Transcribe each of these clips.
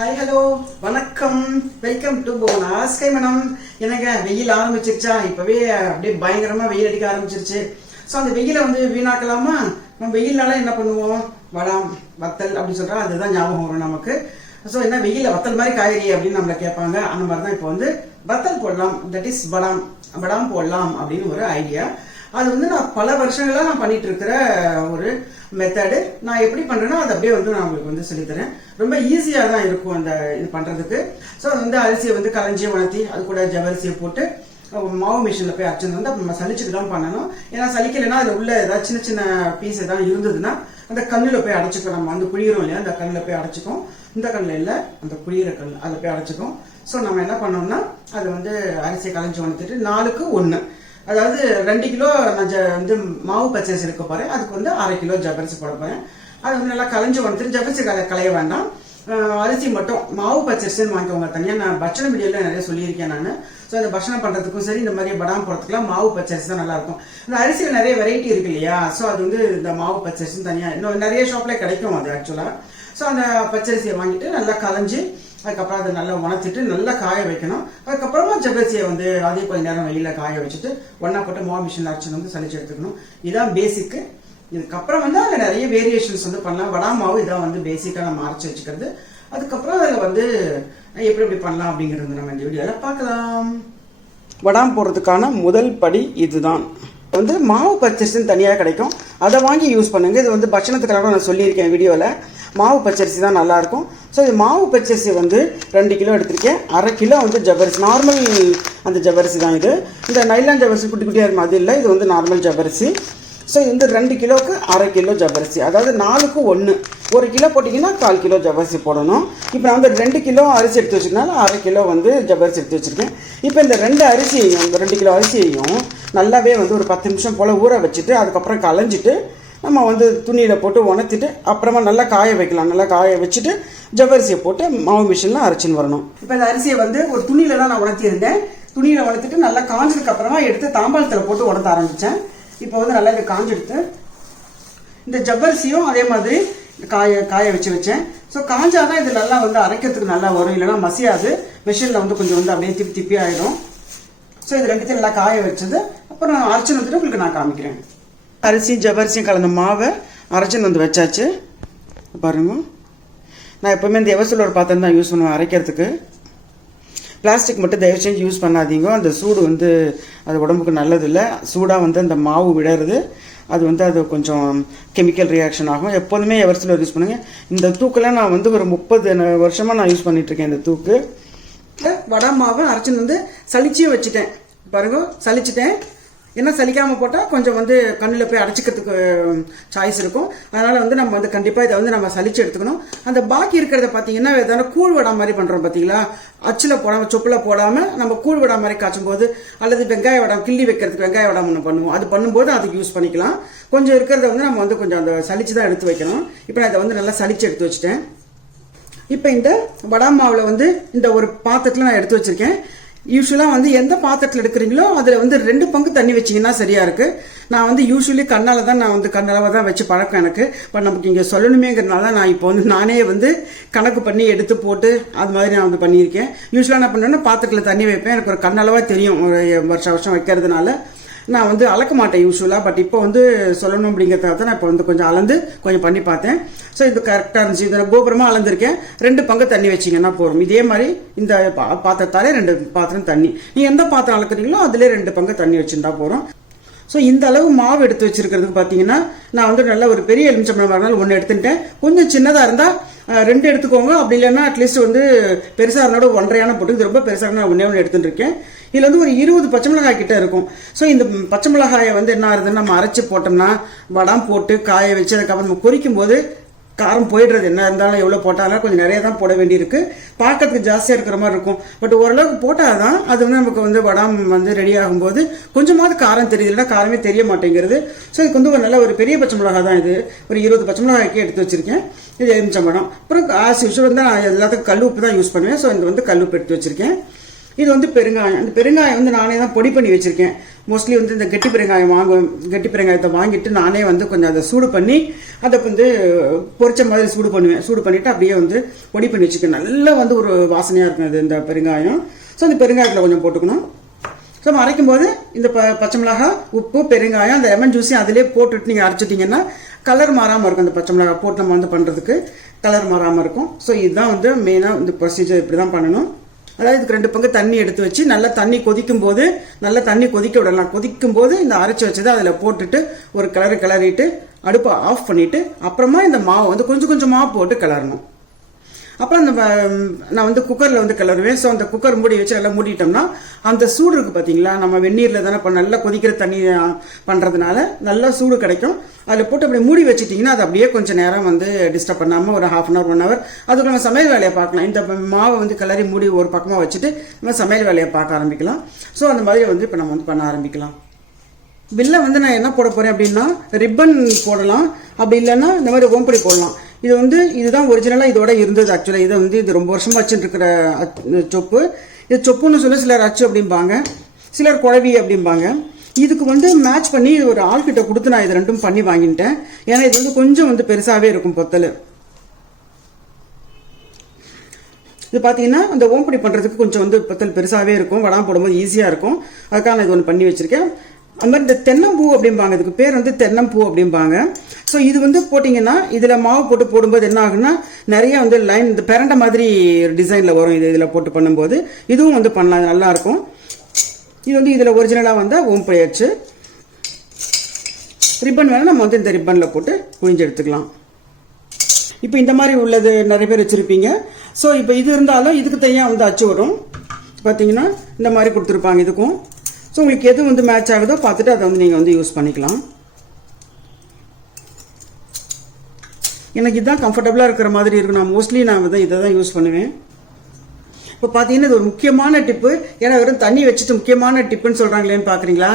Hi hello வணக்கம் welcome to போனாஸ் கைமணம். என்னங்க வெயில் ஆரம்பிச்சிருச்சா? இப்பவே அப்படியே பயங்கரமா வெயில் அடிக்க ஆரம்பிச்சிருச்சு. ஸோ அந்த வெயிலை வீணாக்கலாமா? நம்ம வெயில்னால என்ன பண்ணுவோம்? வடாம் வத்தல் அப்படின்னு சொல்றோம், அதுதான் ஞாபகம் வரும் நமக்கு. ஸோ என்ன வெயில வத்தல் மாதிரி காய்கறி அப்படின்னு நம்மள கேட்பாங்க. அந்த மாதிரி தான் இப்போ வத்தல் போடலாம், தட் இஸ் வடாம் போடலாம் அப்படின்னு ஒரு ஐடியா. அது நான் பல வருஷங்களா நான் பண்ணிட்டு இருக்கிற ஒரு மெத்தடு. நான் எப்படி பண்றேன்னா அது அப்படியே நான் உங்களுக்கு சொல்லித்தரேன். ரொம்ப ஈஸியா தான் இருக்கும் அந்த இது பண்றதுக்கு. ஸோ அரிசியை களைஞ்சி உணர்த்தி அது கூட ஜவரிசியை போட்டு மாவு மிஷின்ல போய் அரைச்சு நம்ம சலிச்சுட்டு தான் பண்ணணும். ஏன்னா சலிக்கலைன்னா அதுல உள்ள ஏதாவது சின்ன சின்ன பீஸ் ஏதாவது இருந்ததுன்னா அந்த கண்ணுல போய் அடைச்சிக்கும். நம்ம புளிகிறோம் இல்லையா, அந்த கண்ணுல போய் அடைச்சிக்கும். இந்த கண்ணுல இல்ல, அந்த புளிகிற கண் அதை போய் அடைச்சிக்கும். ஸோ நம்ம என்ன பண்ணோம்னா அது அரிசியை களைஞ்சி உணர்த்திட்டு 4:1, அதாவது 2 கிலோ நான் மாவு பச்சரிசி எடுக்க போறேன். அதுக்கு 1/2 கிலோ ஜவ்வரிசி போட போறேன். அது நல்லா களைஞ்சு வந்துட்டு ஜவ்வரிசி களைய வேண்டாம். அரிசி மட்டும் மாவு பச்சரிசின்னு வாங்கிக்கோங்க தனியா. நான் பட்சண வீடியோல நிறைய சொல்லியிருக்கேன் நான். ஸோ இந்த பட்சணம் பண்றதுக்கும் சரி, இந்த மாதிரி படாம் போறதுக்குலாம் மாவு பச்சரிசி தான் நல்லா இருக்கும். இந்த அரிசியில நிறைய வெரைட்டி இருக்கு இல்லையா. ஸோ அது இந்த மாவு பச்சரிசி தனியா இன்னும் நிறைய ஷாப்ல கிடைக்கும் அது ஆக்சுவலா. ஸோ அந்த பச்சரிசியை வாங்கிட்டு நல்லா களைஞ்சு அதுக்கப்புறம் அதை நல்லா உணர்த்திட்டு நல்லா காய வைக்கணும். அதுக்கப்புறமா ஜவ்வரிசியை அதே கொஞ்ச நேரம் வெயில காய வச்சுட்டு ஒன்னா போட்டு மாவு மிஷின்ல அரைச்சு சளிச்சு எடுத்துக்கணும். இதான் பேசிக்கு. இதுக்கப்புறம் அங்க நிறைய வேரியேஷன்ஸ் பண்ணலாம். வடா மாவு இதான் பேசிக்கா நம்ம அரைச்சு வச்சுக்கிறது. அதுக்கப்புறம் அதுல எப்படி பண்ணலாம் அப்படிங்கிறது நம்ம இந்த வீடியோல பார்க்கலாம். வடாம் போடுறதுக்கான முதல் படி இதுதான். மாவு பச்சரிசின்னு தனியாக கிடைக்கும், அதை வாங்கி யூஸ் பண்ணுங்க. இது பட்சணத்துக்காக நான் சொல்லியிருக்கேன் வீடியோவில். மாவு பச்சரிசி தான் நல்லா இருக்கும். ஸோ இது மாவு பச்சரிசி 2 கிலோ எடுத்திருக்கேன். 1/2 கிலோ ஜவ்வரிசி, நார்மல் அந்த ஜவ்வரிசி தான் இது. இந்த நைலான் ஜவ்வரிசி குட்டி குட்டியாக இருக்கும் அது இல்லை, இது நார்மல் ஜவ்வரிசி. ஸோ 2 கிலோவுக்கு 1/2 கிலோ ஜவ்வரிசி, அதாவது 4:1. 1 கிலோ போட்டிங்கன்னா 1/4 கிலோ ஜவ்வரிசி போடணும். இப்போ நான் 2 கிலோ அரிசி எடுத்து வச்சுருக்கனால 1/2 கிலோ ஜவ்வரிசி எடுத்து வச்சுருக்கேன். இப்போ இந்த 2 கிலோ அரிசியையும் நல்லாவே ஒரு 10 நிமிஷம் போல் ஊற வச்சுட்டு அதுக்கப்புறம் களைஞ்சிட்டு நம்ம துணியில் போட்டு உணர்த்திட்டு அப்புறமா நல்லா காய வைக்கலாம். நல்லா காய வச்சுட்டு ஜவ்வரிசியை போட்டு மாவு மிஷினில் அரைச்சின்னு வரணும். இப்போ இந்த அரிசியை ஒரு துணியில தான் நான் உணர்த்தியிருந்தேன். துணியில் உணர்த்திட்டு நல்லா காஞ்சதுக்கு அப்புறமா எடுத்து தாம்பாளத்தில் போட்டு உணர்த்த ஆரம்பித்தேன். இப்போ நல்லா இதை காஞ்செடுத்து இந்த ஜவ்வரிசியும் அதே மாதிரி காய வச்சேன். ஸோ காஞ்சாதான் இது நல்லா அரைக்கிறதுக்கு நல்லா வரும், இல்லைன்னா மசியாது. மிஷினில் கொஞ்சம் அப்படியே திப்பி ஆயிடும். ஸோ இது ரெண்டுத்தையும் நல்லா காய வச்சது அப்புறம் அரைச்சின்னு வந்துட்டு உங்களுக்கு நான் காமிக்கிறேன். அரிசி ஜவ்வரிசியும் கலந்த மாவை அரைச்சின்னு வச்சாச்சு. பாருங்க, நான் எப்பவுமே இந்த எவர்சில் ஒரு பாத்திரம் தான் யூஸ் பண்ணுவேன் அரைக்கிறதுக்கு. பிளாஸ்டிக் மட்டும் தயவு செஞ்சு யூஸ் பண்ணாதீங்க. அந்த சூடு அது உடம்புக்கு நல்லது இல்லை. சூடாக அந்த மாவு விடுறது அது அது கொஞ்சம் கெமிக்கல் ரியாக்ஷன் ஆகும். எப்போதுமே எவர்சில் யூஸ் பண்ணுங்க. இந்த தூக்கெல்லாம் நான் ஒரு 30 வருஷமாக நான் யூஸ் பண்ணிட்டு இருக்கேன். இந்த தூக்கு வடை மாவை அரைச்சின்னு சளிச்சியும் வச்சுட்டேன். பாருங்க, சளிச்சிட்டேன். ஏன்னா சலிக்காமல் போட்டால் கொஞ்சம் கண்ணில் போய் அடைச்சிக்கிறதுக்கு சாய்ஸ் இருக்கும். அதனால் நம்ம கண்டிப்பாக இதை நம்ம சலிச்சு எடுத்துக்கணும். அந்த பாக்கி இருக்கிறத பார்த்தீங்கன்னா எதனா கூழ் வடை மாதிரி பண்ணுறோம் பார்த்தீங்களா, அச்சில் போடாமல் சொப்பில் போடாமல் நம்ம கூழ் வடை மாதிரி காய்ச்சும் போது, அல்லது வெங்காய வடம் கிள்ளி வைக்கிறதுக்கு வெங்காய வடம் ஒன்று பண்ணுவோம். அது பண்ணும்போது அதுக்கு யூஸ் பண்ணிக்கலாம். கொஞ்சம் இருக்கிறத நம்ம கொஞ்சம் அந்த சலிச்சு தான் எடுத்து வைக்கணும். இப்போ நான் இதை நல்லா சலிச்சு எடுத்து வச்சுட்டேன். இப்போ இந்த வடா மாவில் இந்த ஒரு பாத்திரத்தில் நான் எடுத்து வச்சிருக்கேன். யூஸ்வலாக எந்த பாத்திரத்தில் எடுக்கிறீங்களோ அதில் 2 பங்கு தண்ணி வச்சிங்கன்னா சரியா இருக்கு. நான் யூஸ்வலி கண்ணால் தான் நான் கண்ணளவாக தான் வச்சு பழக்கம் எனக்கு. இப்போ நமக்கு இங்கே சொல்லணுமேங்கிறதுனால நான் இப்போ நானே கணக்கு பண்ணி எடுத்து போட்டு அது மாதிரி நான் பண்ணியிருக்கேன். யூஸ்வலாக என்ன பண்ணுவேன்னா பாத்திரத்தில் தண்ணி வைப்பேன். எனக்கு ஒரு கண்ணளவாக தெரியும், ஒரு வருஷம் வைக்கிறதுனால நான் அளக்க மாட்டேன் யூஸ்வலாக. பட் இப்போ சொல்லணும் அப்படிங்கிறத தான் நான் இப்போ கொஞ்சம் அளந்து கொஞ்சம் பண்ணி பார்த்தேன். ஸோ இது கரெக்டாக இருந்துச்சு. இதை கோபுரமாக அளந்துருக்கேன். 2 பங்கு தண்ணி வச்சிங்கன்னா போதும். இதே மாதிரி இந்த பாத்திரத்தாலே 2 பாத்திரம் தண்ணி, நீங்கள் எந்த பாத்திரம் அளக்குறீங்களோ அதிலே 2 பங்கு தண்ணி வச்சுருந்தா போதும். ஸோ இந்த அளவு மாவு எடுத்து வச்சிருக்கிறதுக்கு பார்த்தீங்கன்னா நான் நல்ல ஒரு பெரிய எலுமிச்சம்பழம் வரனால 1 எடுத்துட்டேன். கொஞ்சம் சின்னதாக இருந்தால் 2 எடுத்துக்கோங்க. அப்படி இல்லைன்னா அட்லீஸ்ட் பெருசாக இருந்தாலும் 1.5 போட்டு, இது ரொம்ப பெருசாக நான் 1 எடுத்துட்டு இருக்கேன். இதில் ஒரு 20 பச்சை மிளகாய் கிட்ட இருக்கும். ஸோ இந்த பச்சை மிளகாயை என்ன ஆகுதுன்னு நம்ம அரைச்சி போட்டோம்னா வடாம் போட்டு காய வச்சு அதுக்கப்புறம் நம்ம பொரிக்கும் போது காரம் போயிடுறது. என்ன இருந்தாலும் எவ்வளோ போட்டாலும் கொஞ்சம் நிறைய தான் போட வேண்டியிருக்கு. பார்க்கறதுக்கு ஜாஸ்தியாக இருக்கிற மாதிரி இருக்கும். பட் ஓரளவுக்கு போட்டால் தான் அது நமக்கு வடாம் ரெடி ஆகும்போது கொஞ்சமாவது காரம் தெரியுது, இல்லைன்னா காரமே தெரிய மாட்டேங்கிறது. ஸோ இதுக்கு ஒரு நல்ல ஒரு பெரிய பச்சை மிளகாய் தான் இது. ஒரு 20 பச்சை மிளகாய்க்கு எடுத்து வச்சிருக்கேன். இது எலுமிச்சம்பழம். அப்புறம் ஆஸ் யூஷுவல் நான் எல்லாத்துக்கும் கல் உப்பு தான் யூஸ் பண்ணுவேன். ஸோ இந்த கல் உப்பு எடுத்து வச்சிருக்கேன். இது வந்து பெருங்காயம். இந்த பெருங்காயம் வந்து நானே தான் பொடி பண்ணி வச்சுருக்கேன். மோஸ்ட்லி வந்து இந்த கெட்டி பெருங்காயம் கெட்டி பெருங்காயத்தை வாங்கிட்டு நானே வந்து கொஞ்சம் அதை சூடு பண்ணி அதை வந்து பொரிச்ச மாதிரி சூடு பண்ணுவேன். சூடு பண்ணிவிட்டு அப்படியே வந்து பொடி பண்ணி வச்சுக்கேன். நல்லா வந்து ஒரு வாசனையாக இருக்கும் இது இந்த பெருங்காயம். ஸோ அந்த பெருங்காயத்தில் கொஞ்சம் போட்டுக்கணும். ஸோ நம்ம அரைக்கும் போது இந்த பச்சை மிளகாய், உப்பு, பெருங்காயம், அந்த லெமன் ஜூஸையும் அதிலே போட்டுட்டு நீங்கள் அரைச்சிட்டிங்கன்னா கலர் மாறாமல் இருக்கும். அந்த பச்சை மிளகாய் போட்டு நம்ம வந்து பண்ணுறதுக்கு கலர் மாறாமல் இருக்கும். ஸோ இதுதான் வந்து மெயினாக இந்த ப்ரொசீஜர் இப்படி தான் பண்ணணும். அதாவது இதுக்கு 2 பங்கு தண்ணி எடுத்து வச்சு நல்லா தண்ணி கொதிக்கும் போது நல்லா தண்ணி கொதிக்க விடலாம். கொதிக்கும் போது இந்த அரைச்சி வச்சதை அதில் போட்டுட்டு ஒரு கிளறிட்டு அடுப்பை ஆஃப் பண்ணிவிட்டு அப்புறமா இந்த மாவை வந்து கொஞ்சம் கொஞ்சமாக போட்டு கிளறணும். அப்புறம் நான் வந்து குக்கரில் வந்து கிளறுவேன். ஸோ அந்த குக்கர் மூடி வச்சு நல்லா மூடிட்டோம்னா அந்த சூடு இருக்குது பார்த்தீங்களா, நம்ம வெந்நீரில் தானே நல்லா கொதிக்கிற தண்ணி பண்ணுறதுனால நல்லா சூடு கிடைக்கும். அதில் போட்டு அப்படி மூடி வச்சுட்டிங்கன்னா அது அப்படியே கொஞ்சம் நேரம் வந்து டிஸ்டர்ப் பண்ணாமல் ஒரு 1/2 hour 1 hour அதுக்கு நம்ம சமையல் வேலையை பார்க்கலாம். இந்த மாவை வந்து கிளறி மூடி ஒரு பக்கமாக வச்சுட்டு நம்ம சமையல் வேலையை பார்க்க ஆரம்பிக்கலாம். ஸோ அந்த மாதிரி வந்து இப்போ நம்ம வந்து பண்ண ஆரம்பிக்கலாம். பில்லை வந்து நான் என்ன போட போகிறேன் அப்படின்னா ரிப்பன் போடலாம், அப்படி இல்லைன்னா இந்த மாதிரி ஓம்படி போடலாம். இது வந்து இதுதான் ஒரிஜினலாக இதோட இருந்தது. ஆக்சுவலாக இதை வந்து இது ரொம்ப வருஷமாக வச்சுட்டு இருக்கிற சொப்பு. இது சொப்புன்னு சொல்லி சிலர் அச்சு அப்படிம்பாங்க, சிலர் குழவி அப்படிம்பாங்க. இதுக்கு வந்து மேட்ச் பண்ணி ஒரு ஆள்கிட்ட கொடுத்து நான் இது 2ம் பண்ணி வாங்கிட்டேன். ஏன்னா இது வந்து கொஞ்சம் வந்து பெருசாகவே இருக்கும் பொத்தல். இது பார்த்தீங்கன்னா அந்த ஓம்படி பண்ணுறதுக்கு கொஞ்சம் வந்து பொத்தல் பெருசாகவே இருக்கும், வடாம் போடும்போது ஈஸியாக இருக்கும். அதுக்காக நான் இது ஒன்று பண்ணி வச்சுருக்கேன். அது மாதிரி இந்த தென்னம்பூ அப்படிம்பாங்க, இதுக்கு பேர் வந்து தென்னம்பூ அப்படிம்பாங்க. ஸோ இது வந்து போட்டிங்கன்னா இதில் மாவு போட்டு போடும்போது என்ன ஆகுன்னா நிறைய வந்து லைன் இந்த பெரண்ட மாதிரி டிசைனில் வரும். இதில் போட்டு பண்ணும்போது இதுவும் வந்து பண்ணலாம், நல்லாயிருக்கும். இது வந்து இதில் ஒரிஜினலாக வந்து ஓம்படியாச்சு. ரிப்பன் வேணால் நம்ம வந்து இந்த ரிப்பனில் போட்டு புழிஞ்சு எடுத்துக்கலாம். இப்போ இந்த மாதிரி உள்ளது நிறைய பேர் வச்சுருப்பீங்க. ஸோ இப்போ இது இருந்தாலும் இதுக்கு தனியாக வந்து அச்சு வரும் பார்த்தீங்கன்னா, இந்த மாதிரி கொடுத்துருப்பாங்க இதுக்கும். ஸோ உங்களுக்கு எது வந்து மேட்ச் ஆகுதோ பார்த்துட்டு அதை வந்து நீங்கள் வந்து யூஸ் பண்ணிக்கலாம். எனக்கு இதுதான் கம்ஃபர்டபுளாக இருக்கிற மாதிரி இருக்கும். நான் மோஸ்ட்லி நான் இதை தான் யூஸ் பண்ணுவேன். இப்போ பார்த்தீங்கன்னா இது ஒரு முக்கியமான டிப்பு. ஏன்னா வெறும் தண்ணி வச்சுட்டு முக்கியமான டிப்புன்னு சொல்கிறாங்களேன்னு பார்க்குறீங்களா?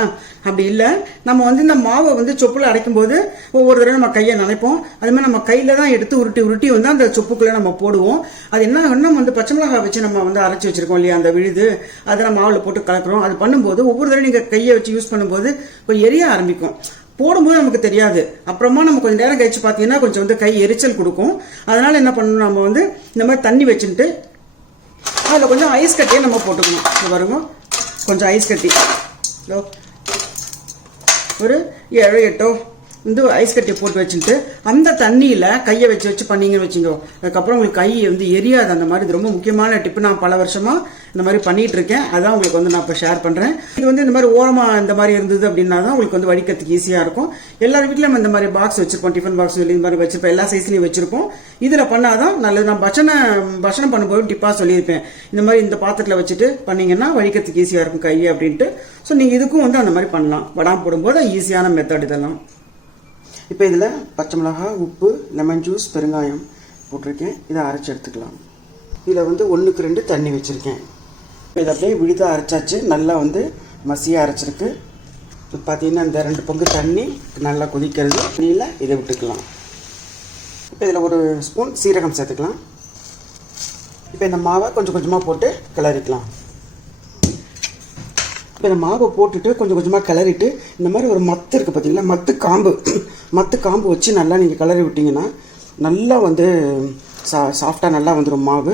அப்படி இல்லை. நம்ம வந்து இந்த மாவை வந்து சொப்பில் அரைக்கும் போது ஒவ்வொரு தடவை நம்ம கையை நினைப்போம். அது மாதிரி நம்ம கையில் தான் எடுத்து உருட்டி வந்து அந்த சொப்புக்குள்ளே நம்ம போடுவோம். அது என்ன இன்னும் வந்து பச்சை மிளகாய் வச்சு நம்ம வந்து அரைச்சி வச்சிருக்கோம் இல்லையா, அந்த விழுது அதை நம்ம மாவில் போட்டு கலக்கிறோம். அது பண்ணும்போது ஒவ்வொரு தடவை நீங்கள் கையை வச்சு யூஸ் பண்ணும்போது கொஞ்சம் எரிய ஆரம்பிக்கும். போடும்போது நமக்கு தெரியாது. அப்புறமா நம்ம கொஞ்சம் நேரம் கழிச்சு பார்த்தீங்கன்னா கொஞ்சம் வந்து கை எரிச்சல் கொடுக்கும். அதனால என்ன பண்ணணும், நம்ம வந்து இந்த மாதிரி தண்ணி வச்சுட்டு அதில் கொஞ்சம் ஐஸ் கட்டியே நம்ம போட்டுக்கணும். இது பாருங்க, கொஞ்சம் ஐஸ் கட்டி ஒரு 7 8 வந்து ஐஸ் கட்டியை போட்டு வச்சுட்டு அந்த தண்ணியில் கையை வச்சு பண்ணீங்கன்னு வச்சுக்கோ, அதுக்கப்புறம் உங்களுக்கு கை வந்து எரியாது. அந்த மாதிரி இது ரொம்ப முக்கியமான டிப்பு. நான் பல வருஷமாக இந்த மாதிரி பண்ணிகிட்டு இருக்கேன். அதான் உங்களுக்கு வந்து நான் இப்போ ஷேர் பண்ணுறேன். இது வந்து இந்த மாதிரி ஓரமாக இந்த மாதிரி இருந்தது அப்படின்னா தான் உங்களுக்கு வந்து வடிக்கிறதுக்கு ஈஸியாக இருக்கும். எல்லார் வீட்டிலும் நம்ம இந்த மாதிரி பாக்ஸ் வச்சுருப்போம், டிஃபன் பாக்ஸ் இந்த மாதிரி வச்சுருப்போம், எல்லா சைஸ்லையும் வச்சுருப்போம். இதில் பண்ணால் தான் நல்லது. நான் பட்சணம் பண்ணும்போது டிப்பாக சொல்லியிருப்பேன், இந்த மாதிரி இந்த பாத்திரத்தில் வச்சுட்டு பண்ணிங்கன்னா வடிக்கிறதுக்கு ஈஸியாக இருக்கும் கையை அப்படின்ட்டு. ஸோ நீங்கள் இதுக்கும் வந்து அந்த மாதிரி பண்ணலாம். வடாம் போடும்போது ஈஸியான மெத்தட் இதெல்லாம். இப்போ இதில் பச்சை மிளகாய், உப்பு, லெமன் ஜூஸ், பெருங்காயம் போட்டிருக்கேன். இதை அரைச்சி எடுத்துக்கலாம். இதில் வந்து 1க்கு 2 தண்ணி வச்சுருக்கேன். இதை அப்படியே விழுதாக அரைச்சாச்சு. நல்லா வந்து மசியாக அரைச்சிருக்கு. இப்போ பார்த்தீங்கன்னா இந்த 2 பங்கு தண்ணி நல்லா கொதிக்கிறது. தண்ணியில் இதை விட்டுக்கலாம். இப்போ இதில் 1 ஸ்பூன் சீரகம் சேர்த்துக்கலாம். இப்போ இந்த மாவை கொஞ்சம் கொஞ்சமாக போட்டு கிளறிக்கலாம். இப்போ இந்த மாவை போட்டுட்டு கொஞ்சம் கொஞ்சமாக கிளறிட்டு இந்த மாதிரி ஒரு மத்து இருக்குது பார்த்தீங்களா, மத்து காம்பு வச்சு நல்லா நீங்கள் கிளறி விட்டிங்கன்னா நல்லா வந்து சாஃப்டாக நல்லா வந்துடும் மாவு.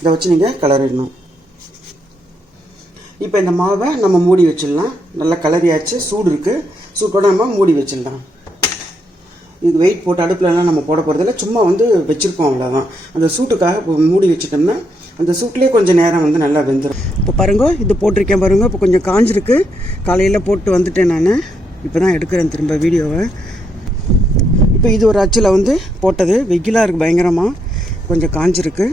இதை வச்சு நீங்கள் கிளறிடணும். இப்போ இந்த மாவை நம்ம மூடி வச்சிடலாம். நல்லா கிளறியாச்சு, சூடு இருக்குது. சூட்டோடு நம்ம மூடி வச்சிடலாம். இது வெயிட் போட்டு அடுப்புலலாம் நம்ம போட போகிறதில்ல, சும்மா வந்து வச்சுருக்கோம், அவ்வளோதான். அந்த சூட்டுக்காக மூடி வச்சுட்டோம்னா அந்த சூட்லேயே கொஞ்சம் நேரம் வந்து நல்லா வெந்துடும். இப்போ பாருங்க, இது போட்டிருக்கேன் பாருங்க. இப்போ கொஞ்சம் காஞ்சிருக்கு. காலையில் போட்டு வந்துட்டேன் நான். இப்போ தான் எடுக்கிறேன் திரும்ப வீடியோவை. இப்போ இது ஒரு அச்சில் வந்து போட்டது. வெயிலாக இருக்குது பயங்கரமாக, கொஞ்சம் காஞ்சிருக்கு.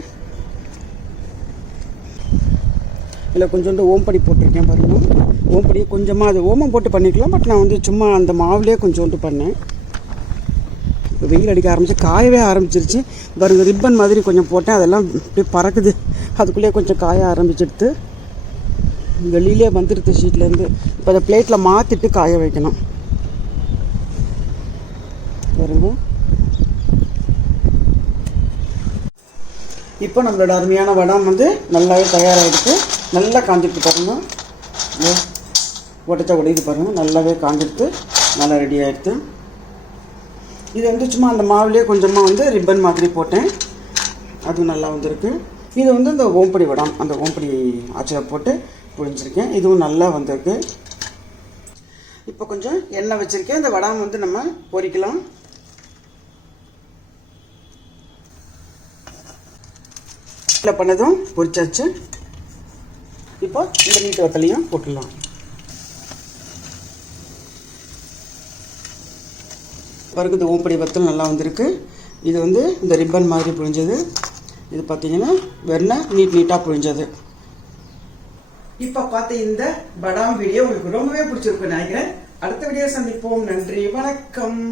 இதில் கொஞ்சோண்டு ஓம்படி போட்டிருக்கேன் பாருங்க. ஓம்படி கொஞ்சமாக அது ஓமம் போட்டு பண்ணிக்கலாம். பட் நான் வந்து சும்மா அந்த மாவுலேயே கொஞ்சோண்டு பண்ணேன். இப்போ வெயில் அடிக்க ஆரம்பிச்சு காயவே ஆரம்பிச்சிருச்சு பாருங்க. ரிப்பன் மாதிரி கொஞ்சம் போட்டேன், அதெல்லாம் அப்படியே பறக்குது. அதுக்குள்ளேயே கொஞ்சம் காய ஆரம்பிச்சிடுத்து, வெளியிலே வந்துடுது ஷீட்லேருந்து. இப்போ அதை பிளேட்டில் மாற்றிட்டு காய வைக்கணும் பாருங்க. இப்போ நம்மளோட அருமையான வடம் வந்து நல்லாவே தயாராகிருக்கு. நல்லா காஞ்சிட்டு பாருங்க. உடைச்சா உடையுது பாருங்கள், நல்லாவே காஞ்சிடுத்து, நல்லா ரெடி ஆகிடுது. இது வந்து சும்மா அந்த மாவுலேயே கொஞ்சமாக வந்து ரிப்பன் மாதிரி போட்டேன், அதுவும் நல்லா வந்திருக்கு. இது வந்து இந்த ஓம்படி வடாம், அந்த ஓம்படி ஆச்சை போட்டு புழிஞ்சிருக்கேன், இதுவும் நல்லா வந்திருக்கு. இப்போ கொஞ்சம் எண்ணெய் வச்சுருக்கேன், இந்த வடாம் வந்து நம்ம பொரிக்கலாம். இல்லை பண்ணதும் பொரிச்சாச்சு. இப்போ இந்த நீட்டு வத்தலையும் போட்டுடலாம். பாருங்க, இந்த ஓம்படி வத்தல் நல்லா வந்திருக்கு. இது வந்து இந்த ரிப்பன் மாதிரி புழிஞ்சது, இது பார்த்தீங்கன்னா வெண்ணெய் நீட்டாக புழிஞ்சது. இப்போ பார்த்த இந்த படாம் வீடியோ உங்களுக்கு ரொம்பவே பிடிச்சிருக்குன்னு நினைக்கிறேன். அடுத்த வீடியோ சந்திப்போம். நன்றி, வணக்கம்.